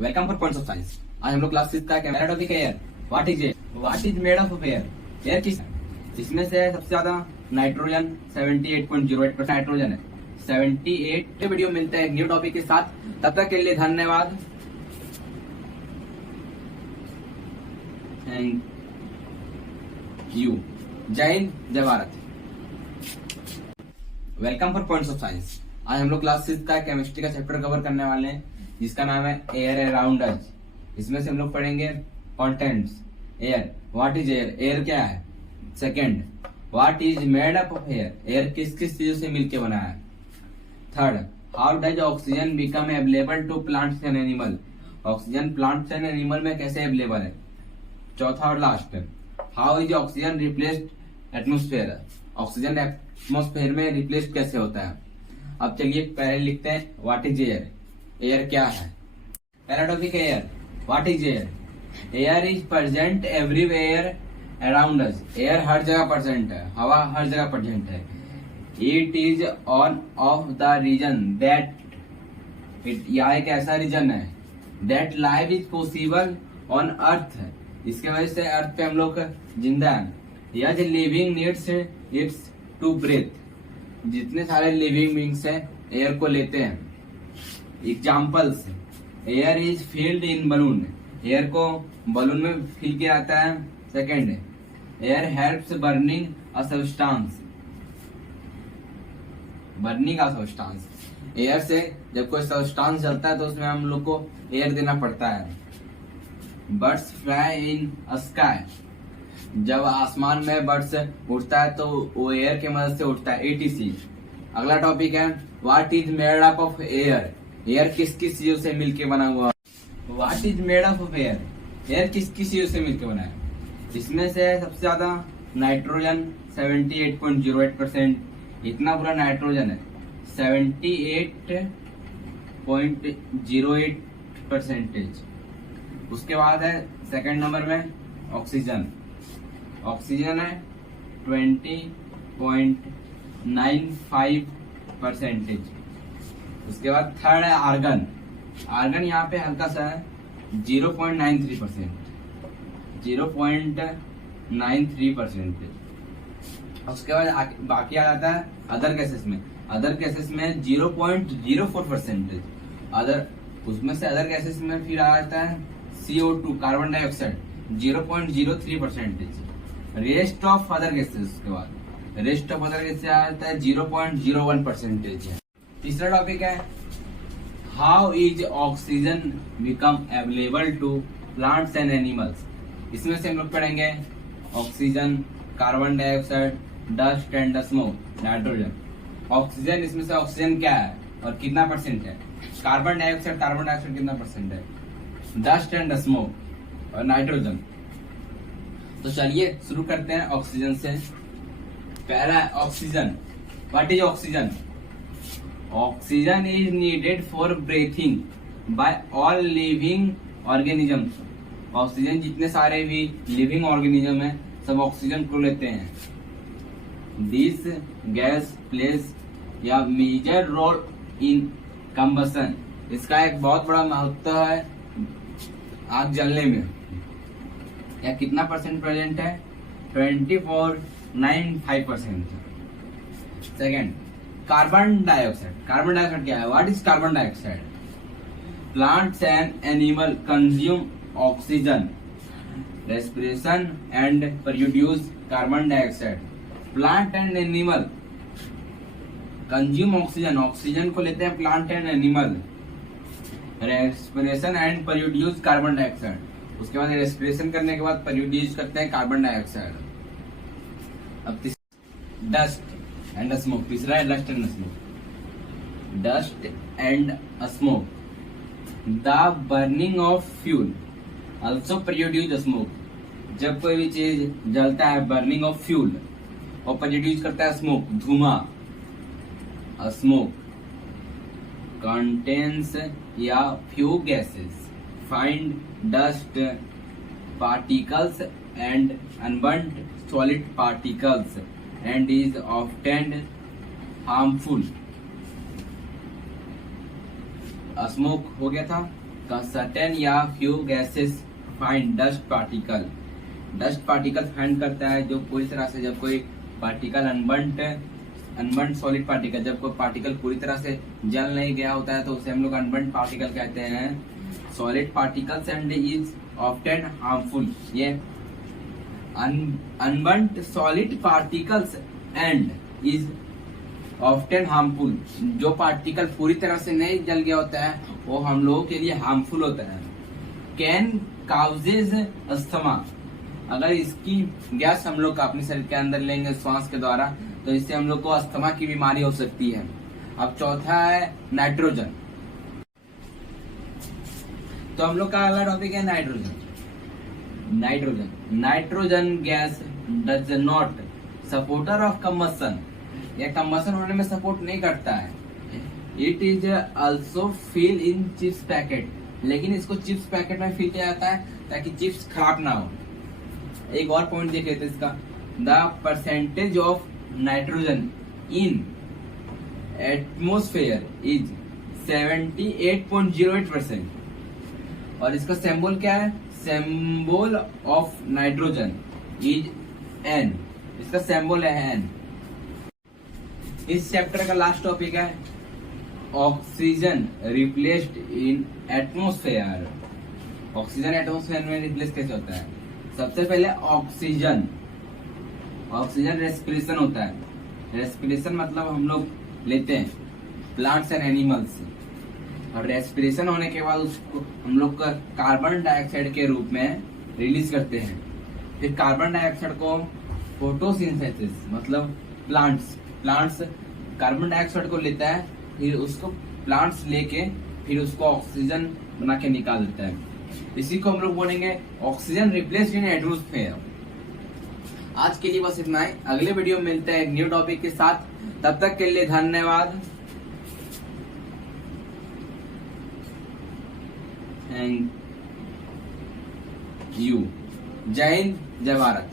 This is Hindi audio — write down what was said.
Welcome for points of science. आज हम लोग क्लास 6 का मेरा टॉपिक है air. What is made of air. Air किस इसमें से सबसे ज्यादा नाइट्रोजन 78.08% नाइट्रोजन है। 78 वीडियो मिलते हैं न्यू टॉपिक के साथ। तब तक के लिए धन्यवाद। Thank you. जय हिंद, जय Bharat. Welcome for points of science. आज हम लोग क्लास 6 का केमिस्ट्री का चैप्टर कवर करने वाले हैं जिसका नाम है एयर अराउंड अस। इसमें से हम लोग पढ़ेंगे contents. Air, what is air. Air क्या है। Second, what is made up of air. Air किस किस चीजों से मिलकर बना है। Third, how does oxygen become available to plants and animal. Oxygen plants and animal में कैसे अवेलेबल है। चौथा और last, how is oxygen replaced atmosphere. Oxygen atmosphere में रिप्लेस कैसे होता है। अब चलिए पहले लिखते हैं व्हाट इज एयर। एयर क्या है। पहला टॉपिक है air. What is air. Air is present everywhere around us. Air हर जगह प्रेजेंट है, हवा हर जगह प्रेजेंट है। It is one of the reason that यह एक ऐसा रीजन है that life is possible on Earth. इसके वजह से अर्थ पे हम लोग जिंदा है। यह living needs it's to breathe. जितने सारे लिविंग बींग्स है एयर को लेते हैं। Examples, air is filled in balloon. Air को बलून में फिल किया जाता है। Second, air helps burning a substance. Burning a substance, air से जब कोई सब्सटेंस जलता है तो उसमें हम लोग को एयर देना पड़ता है। Birds fly in sky. जब आसमान में बर्ड्स उड़ता है तो वो एयर की मदद से उड़ता है। एटीसी। अगला टॉपिक है what is made up of air. Air किस किस चीजों से मिलके बना हुआ। What is made up of air. Air किस किस चीजों से मिलके बना है। इसमें से सबसे ज्यादा नाइट्रोजन 78.08%। इतना पूरा नाइट्रोजन है 78.08%। उसके बाद है सेकंड नंबर में ऑक्सीजन। ऑक्सीजन है 20.95%। उसके बाद थर्ड है आर्गन। आर्गन यहाँ पे हल्का सा है 0.93%। 0.93%। उसके बाद बाकी आ जाता है अदर केसेस में। अदर केसेस में 0.04%। अदर उसमें से अदर केसेस में फिर आ जाता है CO2 carbon dioxide 0.03%। Rest of other gases, उसके बाद रेस्ट ऑफ अदर केसेस आ जाता है 0.01%। तीसरा टॉपिक है how is oxygen become available to plants and animals. इसमें से हम लोग पढ़ेंगे oxygen, carbon dioxide, dust and smoke, nitrogen. Oxygen, इसमें से ऑक्सीजन क्या है और कितना परसेंट है। कार्बन डाइऑक्साइड कितना परसेंट है। डस्ट एंड स्मोक और नाइट्रोजन। तो चलिए शुरू करते हैं ऑक्सीजन से। पहला है oxygen. What is oxygen. Oxygen is needed for breathing by all living organisms. Oxygen जितने सारे भी लिविंग ऑर्गेनिज्म है सब ऑक्सीजन को लेते हैं। दिस गैस प्लेस या मेजर रोल इन कंबसन। इसका एक बहुत बड़ा महत्व है आग जलने में। या कितना परसेंट प्रेजेंट है 24.95%। Second, carbon dioxide. Carbon dioxide क्या है। What is carbon dioxide. Plants and animal consume oxygen respiration and produce carbon dioxide. Plant and animal consume oxygen. Oxygen को लेते हैं plant and animal. Respiration and produce carbon dioxide. उसके बाद रेस्पिरेशन करने के बाद प्रोड्यूस करते हैं कार्बन डाइऑक्साइड। अब डस्ट एंड स्मोक। तीसरा है dust and smoke. Dust and smoke, the burning of fuel also produce smoke. जब कोई भी चीज जलता है बर्निंग ऑफ फ्यूल और प्रोड्यूस करता है स्मोक, धुआं। स्मोक कंटेन्स या few gases find dust particles and unburned solid particles and is often harmful। Smoke हो गया था। सर्टेन या few gases find dust particle. Dust particle find करता है जो पूरी तरह से, जब कोई पार्टिकल अनबर्न्ड सॉलिड पार्टिकल, जब कोई पार्टिकल पूरी तरह से जल नहीं गया होता है तो उसे हम लोग अनबर्न्ड पार्टिकल कहते हैं। Solid particles and is often harmful. ये unburned solid particles and is often harmful. जो पार्टिकल पूरी तरह से नहीं जल गया होता है वो हम लोगों के लिए हार्मफुल होता है। Can causes asthma. अगर इसकी गैस हम लोग अपने शरीर के अंदर लेंगे श्वास के द्वारा तो इससे हम लोग को अस्थमा की बीमारी हो सकती है। अब चौथा है नाइट्रोजन। तो हम लोग का अगला टॉपिक है nitrogen gas does not supporter of combustion. यह कंबसन होने में सपोर्ट नहीं करता है। It is also fill in chips packet, लेकिन इसको चिप्स पैकेट में फिल किया जाता है ताकि चिप्स खराब ना हो। एक और पॉइंट देख लेते हैं इसका। The percentage of nitrogen in atmosphere is 78.08%। और इसका सिंबल क्या है? Symbol of nitrogen is an. इसका सिंबल है एन। इस चैप्टर का लास्ट टॉपिक है oxygen replaced in atmosphere. Oxygen atmosphere में रिप्लेस कैसे होता है? सबसे पहले ऑक्सीजन रेस्पिरेशन होता है। रेस्पिरेशन मतलब हम लोग लेते हैं प्लांट्स एंड एनिमल्स से, और रेस्पिरेशन होने के बाद उसको हम लोग कार्बन डाइऑक्साइड के रूप में रिलीज करते हैं। फिर कार्बन डाइऑक्साइड को फोटोसिंथेसिस मतलब प्लांट्स कार्बन डाइऑक्साइड को लेता है, फिर उसको प्लांट्स लेके फिर उसको ऑक्सीजन बना के निकाल देता है। इसी को हम लोग बोलेंगे ऑक्सीजन रिप्लेस्ड इन एटमॉस्फेयर। आज के लिए बस इतना ही। अगले वीडियो में मिलते हैं न्यू टॉपिक के साथ। तब तक के लिए धन्यवाद। Thank you. जय हिंद, जय भारत।